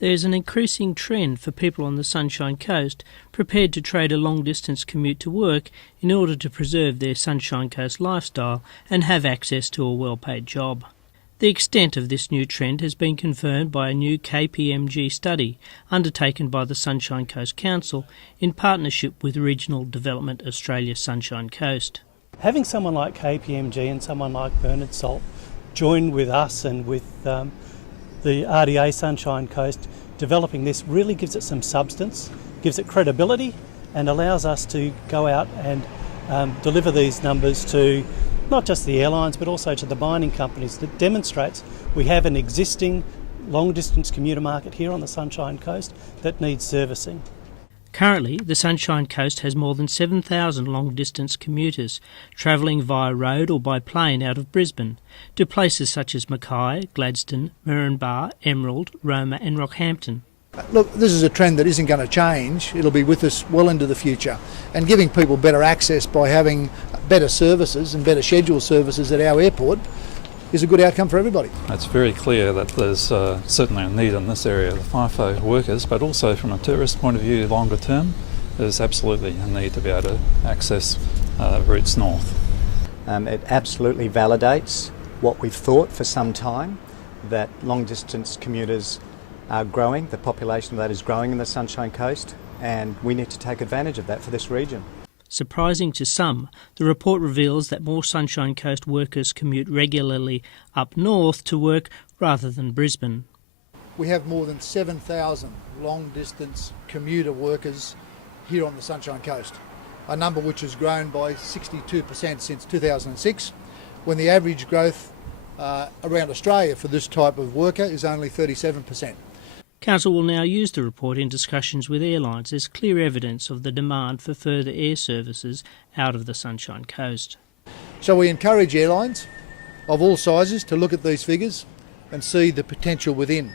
There is an increasing trend for people on the Sunshine Coast prepared to trade a long-distance commute to work in order to preserve their Sunshine Coast lifestyle and have access to a well-paid job. The extent of this new trend has been confirmed by a new KPMG study undertaken by the Sunshine Coast Council in partnership with Regional Development Australia Sunshine Coast. Having someone like KPMG and someone like Bernard Salt join with us and with the RDA Sunshine Coast, developing this really gives it some substance, gives it credibility, and allows us to go out and deliver these numbers to not just the airlines but also to the mining companies. That demonstrates we have an existing long-distance commuter market here on the Sunshine Coast that needs servicing. Currently, the Sunshine Coast has more than 7,000 long-distance commuters travelling via road or by plane out of Brisbane to places such as Mackay, Gladstone, Moranbah, Emerald, Roma and Rockhampton. Look, this is a trend that isn't going to change. It'll be with us well into the future. And giving people better access by having better services and better scheduled services at our airport is a good outcome for everybody. It's very clear that there's certainly a need in this area of the FIFO workers, but also from a tourist point of view longer term, there's absolutely a need to be able to access routes north. It absolutely validates what we've thought for some time, that long distance commuters are growing, the population of that is growing in the Sunshine Coast, and we need to take advantage of that for this region. Surprising to some, the report reveals that more Sunshine Coast workers commute regularly up north to work rather than Brisbane. We have more than 7,000 long-distance commuter workers here on the Sunshine Coast, a number which has grown by 62% since 2006, when the average growth around Australia for this type of worker is only 37%. Council will now use the report in discussions with airlines as clear evidence of the demand for further air services out of the Sunshine Coast. So we encourage airlines of all sizes to look at these figures and see the potential within.